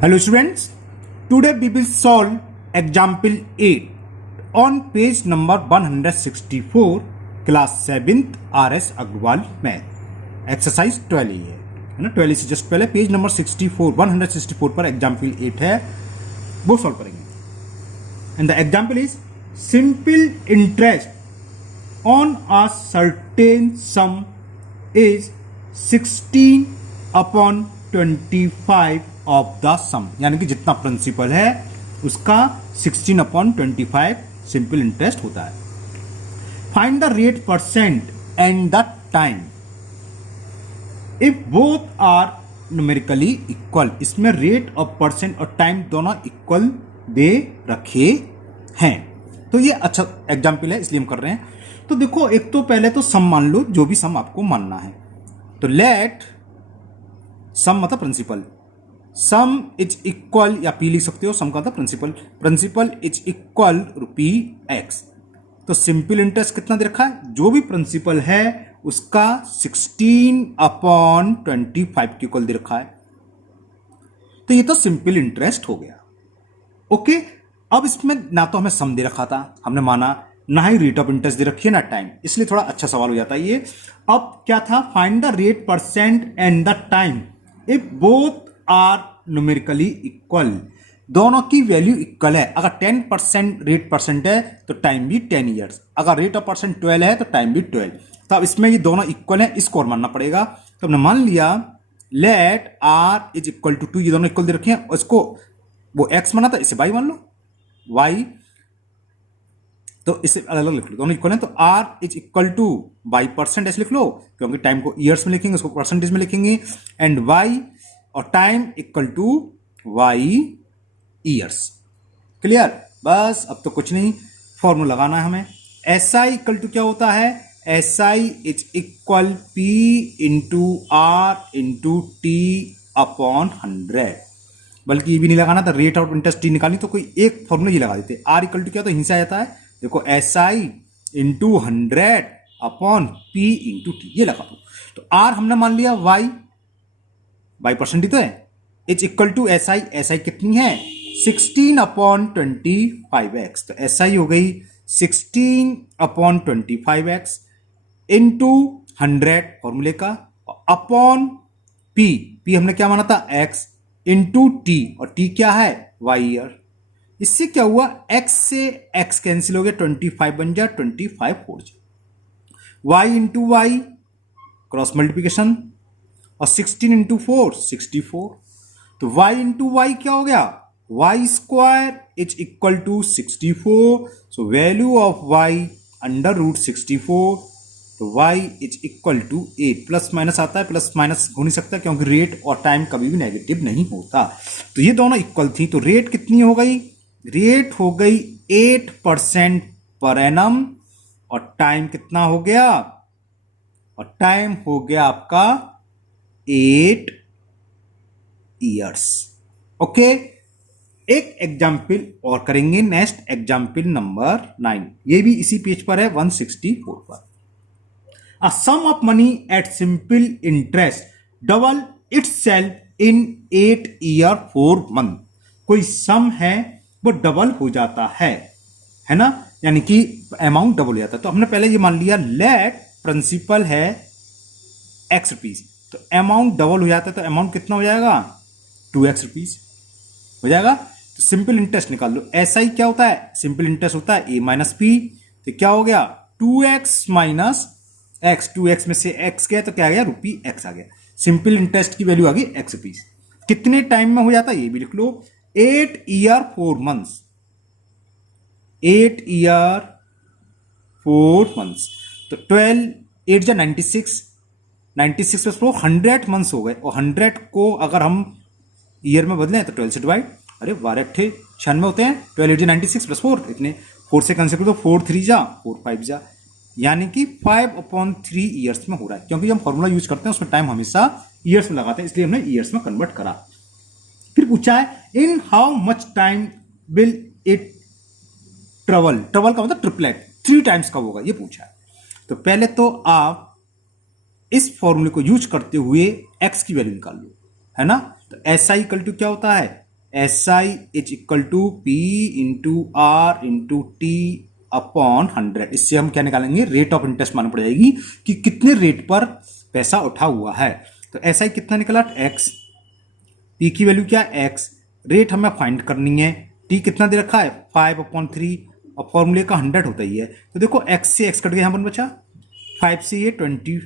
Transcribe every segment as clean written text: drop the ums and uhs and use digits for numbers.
Hello students, today we will solve example 8 on page number 164 class 7th RS Agrawal math exercise 12 है ना 12 से just पहले page number 64 164 पर example 8 है वो सॉल्व करेंगे and the example is simple interest on a certain sum is 16 upon 25 of the sum, यानी कि जितना प्रिंसिपल है उसका 16 अपॉन 25 सिंपल इंटरेस्ट होता है. Find the rate percent and the time if both are numerically equal. इसमें rate और percent और टाइम दोनों इक्वल दे रखे हैं, तो ये अच्छा एग्जाम्पल है इसलिए हम कर रहे हैं. तो देखो, एक तो पहले तो सम मान लो, जो भी सम आपको मानना है. तो लेट सम मतलब प्रिंसिपल, सम इज इक्वल या पी लिख सकते हो, सम का था principal, principal is equal rupee x. तो सिंपल इंटरेस्ट कितना दे रखा है, जो भी प्रिंसिपल है उसका 16 अपॉन 25 के इक्वल दे रखा है. तो ये तो सिंपल इंटरेस्ट हो गया. ओके, अब इसमें ना तो हमें सम दे रखा था, हमने माना, ना ही रेट ऑफ इंटरेस्ट दे रखी है ना टाइम, इसलिए थोड़ा अच्छा सवाल हो जाता है ये. अब क्या था, find the rate percent and the time if both are numerically equal. दोनों की वैल्यू इक्वल है. अगर 10% रेट परसेंट है तो टाइम भी 10 ईयर्स, अगर रेट ऑफ परसेंट 12 है तो टाइम भी 12. तो अब इसमें ये दोनों इक्वल है, इसको और मानना पड़ेगा. तो हमने मान लिया let R is equal to 2, ये दोनों इक्वल दे रखे हैं, इसको वो एक्स माना था, इसे वाई मान लो, वाई, तो इसे अलग अलग लिख लो, दोनों इक्वल है. तो R is equal to y percent ऐसे लिख लो, क्योंकि टाइम को ईयर्स में लिखेंगे, उसको परसेंटेज में लिखेंगे, एंड वाई और time equal to y years. Clear. बस अब तो कुछ नहीं, फॉर्मूला लगाना है हमें. एस आई इक्वल टू क्या होता है, S I is equal P into R into T upon 100. बल्कि ये भी नहीं लगाना था, रेट ऑफ इंटरेस्ट टी निकालनी तो कोई एक फॉर्मूला ये लगा देते. आर इक्वल टू क्या होता है, हिंसा आता है, देखो S I into 100 upon P into T, ये लगा दो. तो आर हमने मान लिया वाई, बाई परसेंट ही तो है, is equal to S I. S I कितनी है, 16 अपॉन 25x. तो एस आई हो गई 16 अपॉन 25x इंटू 100 फॉर्मूले का, अपॉन पी, पी हमने क्या माना था, x इंटू टी, और टी क्या है, वाई ईयर. इससे क्या हुआ, x से x कैंसिल हो गया, 25 बन जाए 25 4 जा, y into y cross multiplication, और 16 इंटू 4 64. तो y इंटू वाई क्या हो गया, y square is equal to 64. So value of y under root 64. तो y is equal to 8. Plus minus आता है, प्लस माइनस हो नहीं सकता क्योंकि रेट और टाइम कभी भी नेगेटिव नहीं होता. तो ये दोनों इक्वल थी. तो रेट कितनी हो गई, रेट हो गई 8% पर एनम, और टाइम कितना हो गया, और टाइम हो गया आपका 8 ईयर्स. ओके, एक एग्जाम्पल और करेंगे, नेक्स्ट एग्जाम्पल नंबर 9, ये भी इसी पेज पर है 164 पर. A sum of money at simple interest double itself in 8 year 4 month. कोई सम है वो डबल हो जाता है ना, यानी कि अमाउंट डबल हो जाता है. तो हमने पहले ये मान लिया लेट प्रिंसिपल है एक्स रुपीज, तो अमाउंट डबल हो जाता है, तो अमाउंट कितना हो जाएगा, 2x रुपीज हो जाएगा. तो सिंपल इंटरेस्ट निकाल लो. ऐसा ही क्या होता है, सिंपल इंटरेस्ट होता है a माइनस पी. तो क्या हो गया, 2x माइनस एक्स, 2x में से x गया तो क्या आ गया, रुपी x आ गया. सिंपल इंटरेस्ट की वैल्यू आ गई x रुपीज. कितने टाइम में हो जाता है ये भी लिख लो, 8 ईयर 4 मंथ्स, 8 ईयर 4 मंथ्स. तो 12 8 जा 96, 96 प्लस 4 100 मंथ्स हो गए, और 100 को अगर हम ईयर में बदलें तो 12 से डिवाइड, अरे 12 अट्ठे 96 होते हैं, 12 8 जा 96 प्लस 4, इतने 4 से कैंसिल करो, 4 3 जा 4 5 जा, यानी कि 5/3 ईयर्स में हो रहा है. क्योंकि हम फॉर्मूला यूज करते हैं उसमें टाइम हमेशा ईयर्स में लगाते हैं, इसलिए हमने ईयर्स में कन्वर्ट करा. फिर पूछा है in how much time will it travel. Travel का मतलब ट्रिपलेट, 3 टाइम्स कब होगा ये पूछा है. तो पहले तो आप इस फॉर्मूले को यूज करते हुए x की वैल्यू निकाल लो, है ना. तो एस आई इक्वल टू क्या होता है, SI is equal to P into R into T upon 100। इससे हम क्या निकालेंगे, रेट ऑफ इंटरेस्ट मालूम पड़ जाएगी कि कितने रेट पर पैसा उठा हुआ है। तो SI कितना निकला x, P की वैल्यू क्या x, रेट हमें फाइंड करनी है, T कितना दे रखा है 5/3 और फॉर्मूले का 100 होता ही है। तो देखो x से x कट गया, यहाँ पर बचा 5 से ये 20,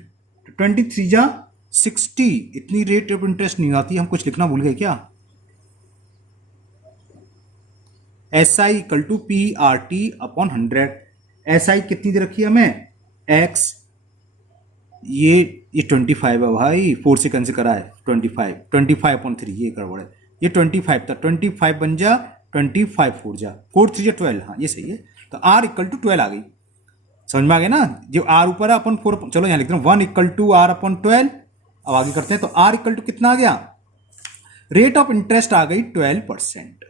23 जा 60। इतनी रेट ऑफ इंटरेस्ट नहीं आती, हम कुछ लिखना भूल गए क्या। SI equal to PRT upon 100। SI कितनी दे रखी है हमें x, ये 25 है भाई, 4 से कैंसिल करा है 25/3 ये गड़बड़ है, ये 25 था, 25 बन जा 25 4 जा 4 3 जा 12, हाँ ये सही है। तो R इक्वल टू 12 आ गई, समझ में आ गया ना। जो R ऊपर है अपन 4, चलो यहाँ लिखते हैं 1 इक्वल टू R अपॉन 12। अब आगे करते हैं, तो R इक्वल टू कितना आ गया, रेट ऑफ इंटरेस्ट आ गई 12%।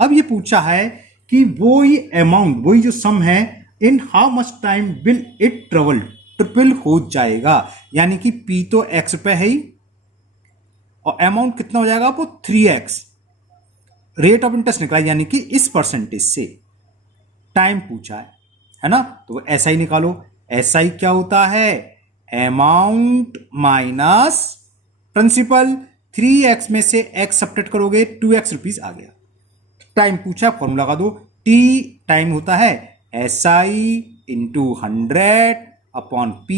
अब ये पूछा है कि वो ही अमाउंट, वही जो सम है, in how much time will it travel, triple हो जाएगा। यानी कि P तो x पे है ही और अमाउंट कितना हो जाएगा, वो 3x। रेट ऑफ इंटरेस्ट निकला यानी कि इस परसेंटेज से टाइम पूछा है ना। तो SI निकालो, SI क्या होता है, अमाउंट माइनस प्रिंसिपल। 3x में से x सब्ट्रैक्ट करोगे 2x रुपीज आ गया। टाइम पूछा, फॉर्मूला लगा दो, T टाइम होता है SI into 100 upon P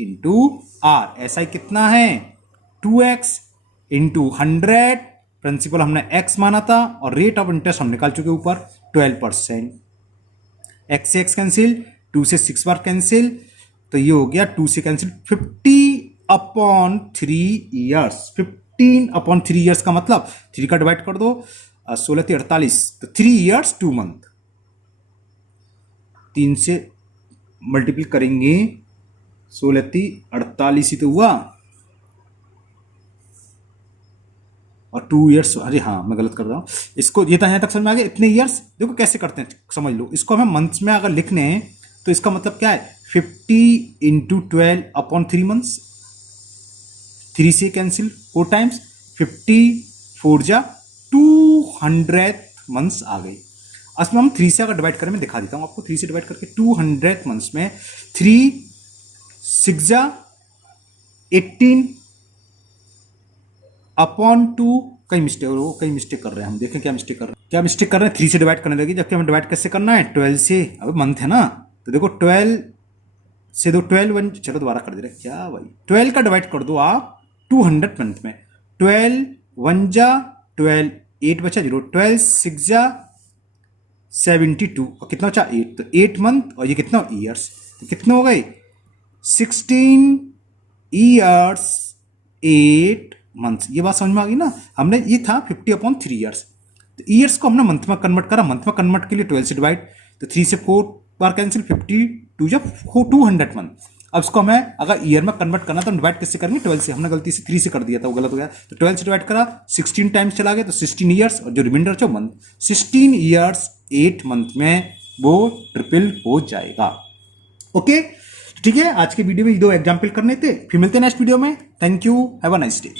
into R। SI कितना है 2x इंटू 100, प्रिंसिपल हमने x माना था और रेट ऑफ इंटरेस्ट हम निकाल चुके ऊपर 12%। x से x कैंसिल, 2 से 6 बार कैंसिल, तो ये हो गया 2 से कैंसिल 50/3 ईयर्स। 15/3 ईयर्स का मतलब 3 का डिवाइड कर दो, 16 × 48, तो 3 ईयर्स 2 मंथ। 3 से मल्टीपल करेंगे, 16 × 48 ही तो हुआ, और 2 ईयर्स, अरे हाँ मैं गलत कर रहा हूँ इसको, ये तो यहाँ तक समझ में आ गया। इतने ईयर्स देखो कैसे करते हैं, समझ लो। इसको हमें मंथ्स में अगर लिखने हैं तो इसका मतलब क्या है, 50 इंटू 12 अपॉन 3 मंथ्स। 3 से कैंसिल 4 टाइम्स, 50 4 जा 200 मंथ्स आ गई। असमें हम 3 से अगर डिवाइड करें, मैं दिखा देता हूँ आपको, 3 से डिवाइड करके 200 मंथ्स में 3 6 जा 18 अपॉन 2। कहीं मिस्टेक कर रहे हैं हम, देखें क्या मिस्टेक कर रहे हैं, क्या मिस्टेक कर रहे हैं। 3 से डिवाइड करने लगी, जबकि हमें डिवाइड कैसे करना है, 12 से। अब मंथ है ना, तो देखो 12 से दो 12 1, चलो दोबारा कर दे रहे क्या भाई, 12 का डिवाइड कर दो आप 200 मंथ में। 12 1 जा 12, 8 बचा 0, 12 6 जा 72 और कितना बचा 8, तो 8 मंथ और ये कितना ईयर्स, तो कितने हो गए 16 ईयर्स 8 मंथ्स। ये बात समझ में आ गई ना। हमने ये था 50/3 ईयर्स, तो ईयर्स को हमने मंथ में कन्वर्ट करा। मंथ में कन्वर्ट के लिए 12 से डिवाइड, तो 3 से 4 बार कैंसिल, 52 जब 200 मंथ। अब इसको हमें अगर ईयर में कन्वर्ट करना तो हम डिवाइड किससे करेंगे, 12 से। हमने गलती से 3 से कर दिया था, वो गलत हो गया। तो 12 से डिवाइड करा, 16 टाइम्स चला गया, तो 16 ईयर्स और जो रिमाइंडर है मंथ, 16 ईयर्स 8 मंथ में वो ट्रिपल हो जाएगा। ओके ठीक है, आज के वीडियो में 2 एग्जाम्पल करने थे, फिर मिलते हैं नेक्स्ट वीडियो में। Thank you, have a nice day.